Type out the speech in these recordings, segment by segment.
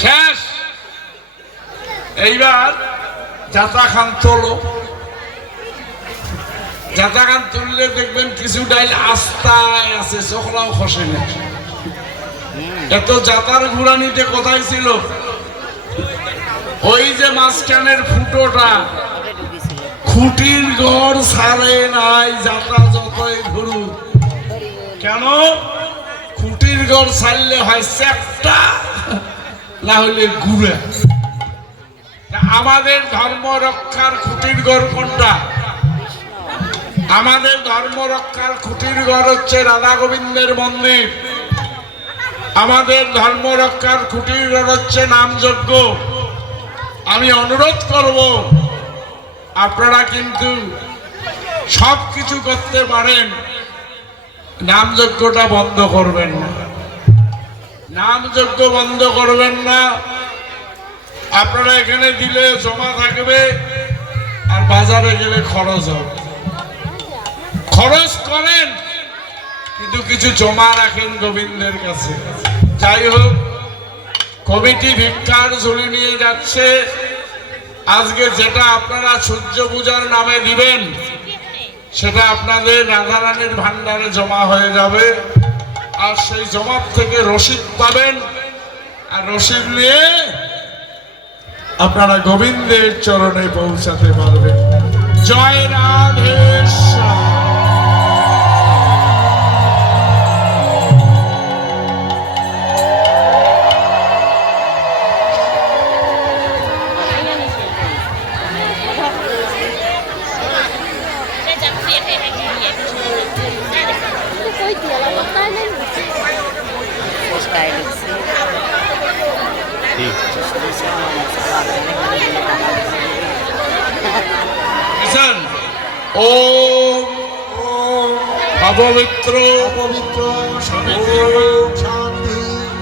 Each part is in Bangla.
শেষ। এইবার যাত্রা খান তোলো। যাত্রা খান তুললে দেখবেন কিছু ডাইল আস্তায় আছে চোখরাও খসে না। এত যাতার ঘুরানিতে কোথায় ছিল? ওই যে মাঝখানের ফুটোটা। খুঁটির ঘর ছাড়ে নাই, যাত্রা যতই ঘুরু কেন? ছাড়লে হয় চ্যাপটা না আমাদের ধর্ম রক্ষার খুঁটির ঘর কোনটা? আমাদের ধর্ম রক্ষার খুঁটির ঘর হচ্ছে রাধা গোবিন্দের মন্দির। আমাদের ধর্ম রক্ষার খুঁটির ঘর হচ্ছে নামযজ্ঞ আমি অনুরোধ করব, আপনারা কিন্তু সব কিছু করতে পারেন। নামযজ্ঞটা বন্ধ করবেন না। নামযজ্ঞ বন্ধ করবেন না। আপনারা এখানে দিলে জমা থাকবে আর বাজারে গেলে খরচ হবে। খরচ করেন, কিন্তু কিছু জমা রাখেন গোবিন্দের কাছে। যাই হোক, কমিটি ভিক্ষার ঝুলি নিয়ে যাচ্ছে। আজকে যেটা আপনারা সূর্য পূজার নামে দিবেন সেটা আপনাদের রাধারানীর ভান্ডারে জমা হয়ে যাবে। আর সেই জমা থেকে রসিদ পাবেন। আর রসিদ নিয়ে আপনারা গোবিন্দের চরণে পৌঁছাতে পারবেন। জয় রাধেশ্বর ওম অপবিত্র। পবিত্র শান্তি।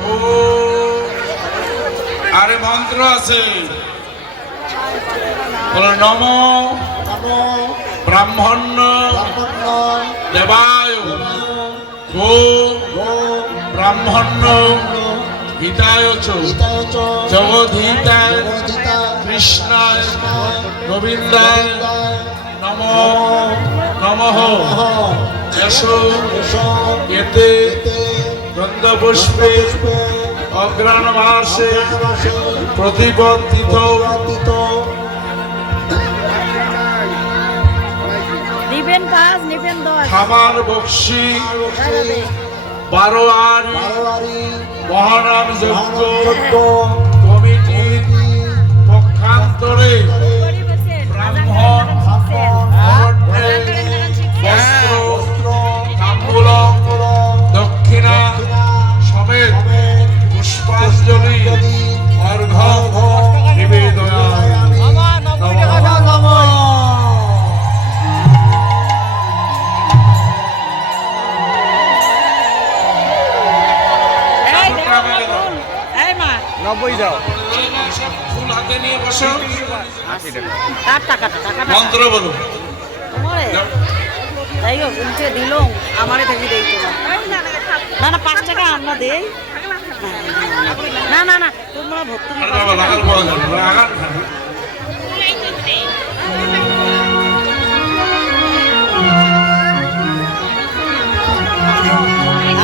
ওম আরে মন্ত্র আছে। নম। ব্রাহ্মণ্য। ব্রাহ্মণ্য। দেবায়। গো। ব্রাহ্মণ্য। হিতায় জগদ্ধিতায়। কৃষ্ণায়। গোবিন্দায় নম নমঃ। যশো এতে গন্ধপুষ্পে অগ্রাণ মাসে নিবেন দশ বক্সি বারো আর মহানাম যজ্ঞ কমিটি পক্ষান্তরে hard. যাই হোক উল্টে দিল আমারে থেকে দেই তো। না না পাঁচ টাকা আমরা দেই। না না না তোমরা না, লাগাল না।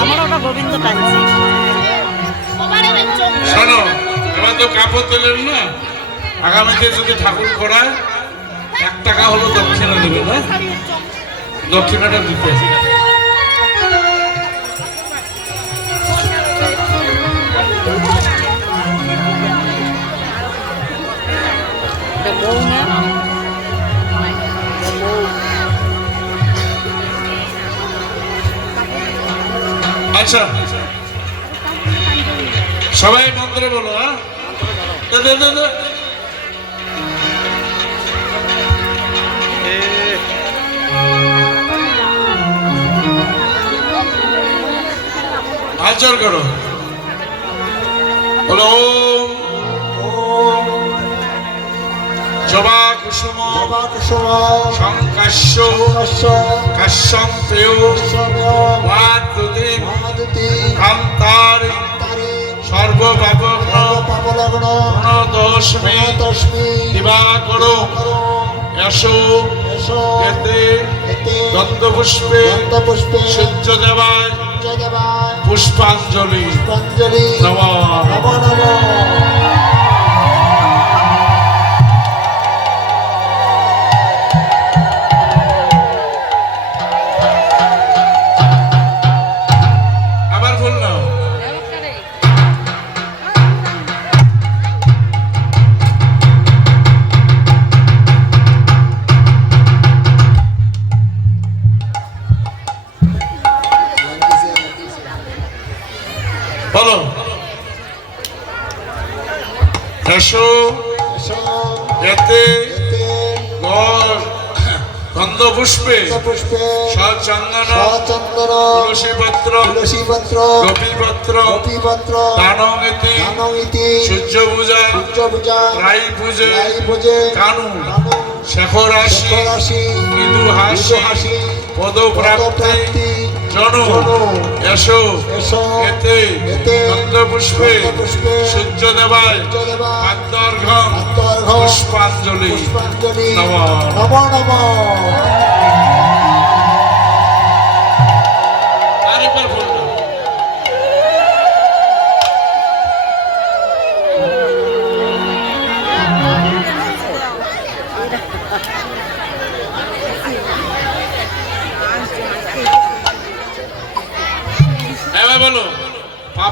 আমার ওটা গোবিন্দ টানছি। শোনো এবার তো কাপড় না। আগামীতে যদি ঠাকুর করায় এক টাকা হলো দক্ষিণা দেবে না দক্ষিণাটা দিতে। আচ্ছা। সবাই মন্ত্র বলো হ্যাঁ? হালচাল করো। বলো সূর্য দেবায় পুষ্পাঞ্জলি। পুষ্পাঞ্জলি। নম। নম নম। বলো এসো। এতে এতে গন্ধ পুষ্পে সচন্দন সচন্দন তুলসী পত্র তুলসী পত্র গোপী পত্র কপি পত্র দানগীতি ধানমিতি সূর্য পূজা সূর্য পূজা রাই পূজে রাই পূজে কানু কানু শেখর রাশি রাশি মৃদু হাসি হাসি পদপ্রাপ্তি জনু। এসো এসো এতে এতে চন্দ্রপুষ্পে পুষ্পে পুষ্পে সূর্য দেবায় আত্মার্ঘ পুষ্পাঞ্জলি নম। নম নম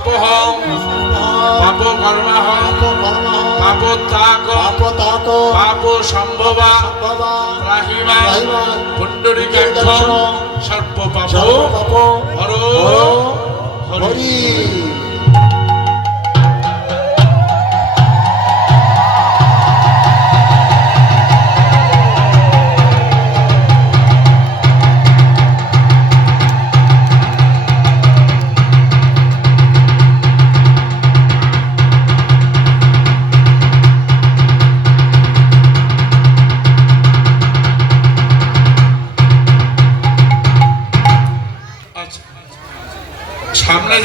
পাপ হম পাপ কর্ম হম পাপ সম্ভবা। রাহিমা। পুণ্ডরিকাক্ষ সর্ব পাপ সর্ব পাপ হর। হরি।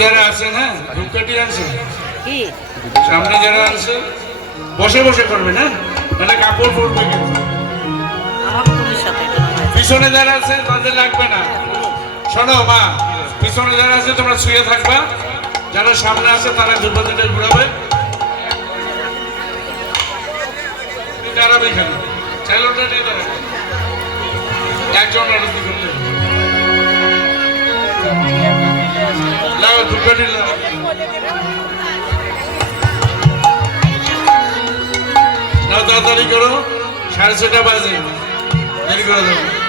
যারা আছেন হ্যাঁ? ধূপকাঠি আনছেন? সামনে যারা আছে বসে বসে করবে না তাহলে কাপড় পরবে। পিছনে যারা আছে তাদের লাগবে না। শোনো মা পিছনে যারা আছে তোমরা শুয়ে থাকবা। যারা সামনে আছে তারা ধূপকাঠিটা ঘুরাবে। দাঁড়াবে এখানে চাইলোটা নিয়ে দাঁড়াবে একজন আরতি করলে ধূপকাঠি লাও নাও তাড়াতাড়ি করো। সাড়ে ছটা বাজে। দেরি করে দেবো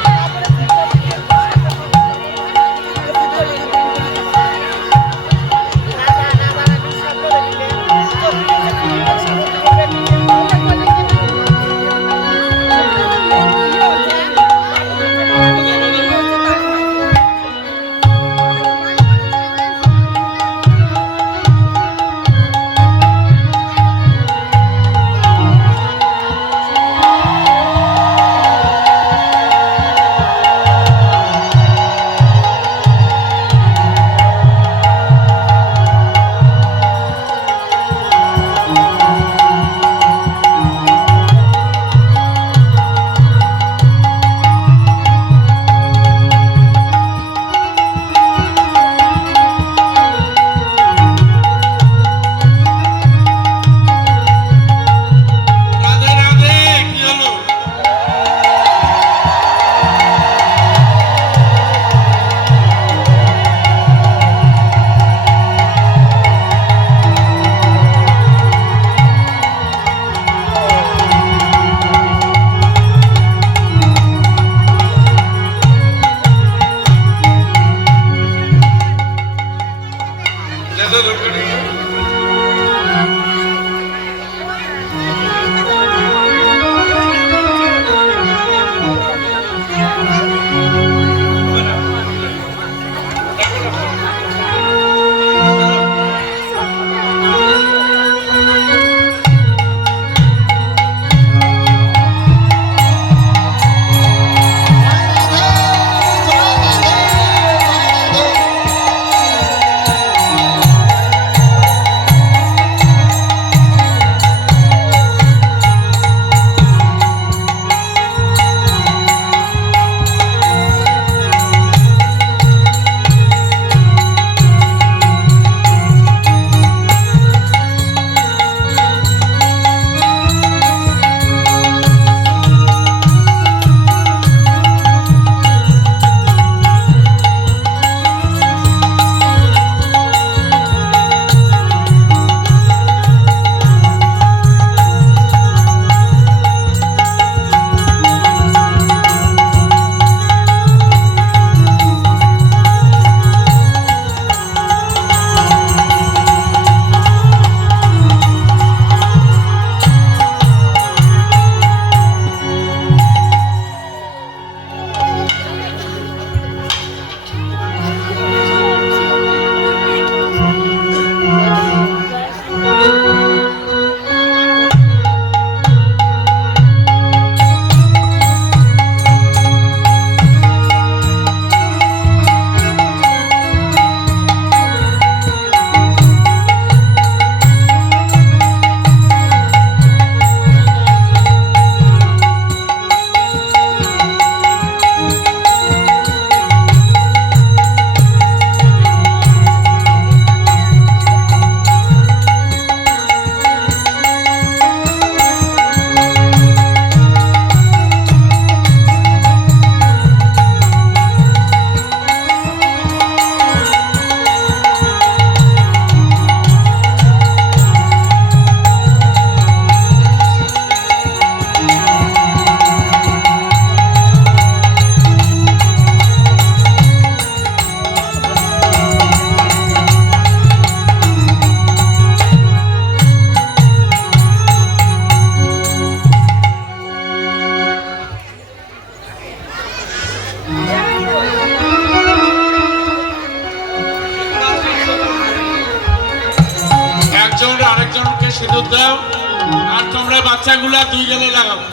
বাচ্চাগুলা দুই গালে লাগাবো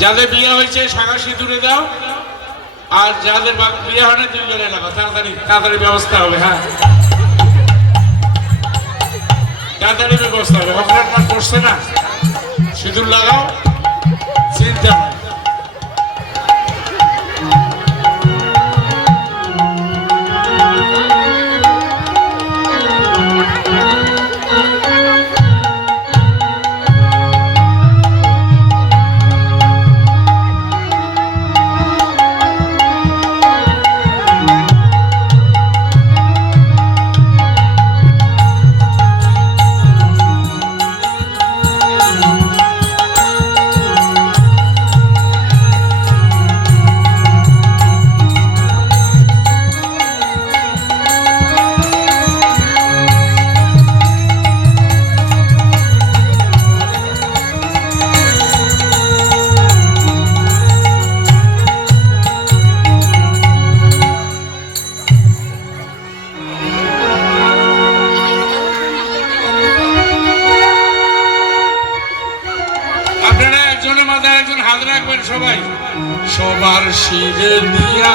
যাদের বিয়ে হয়েছে সাগা সিঁদুরে দাও, আর যাদের বিয়ে হয় না, দুই গালে লাগাও। তাড়াতাড়ি তাড়াতাড়ি ব্যবস্থা হবে হ্যাঁ। তাড়াতাড়ি ব্যবস্থা হবে। অপরাধ করছে না। সিঁদুর লাগাও চিন্তা মাথায় একজন হাত রাখবেন সবাই। সবার শিরে দিয়া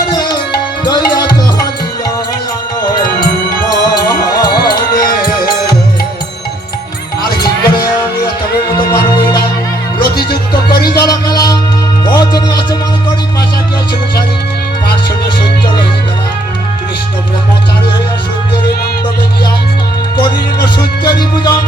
জল খেলা। ভোজন আচমন করি, পাশা গিয়ে সংসারী তার সঙ্গে সঞ্চল হয়ে গেল। কৃষ্ণ ব্রহ্মচারী হইয়া সূর্যের মণ্ডলে গিয়া করিলেন সূর্যেরই পূজন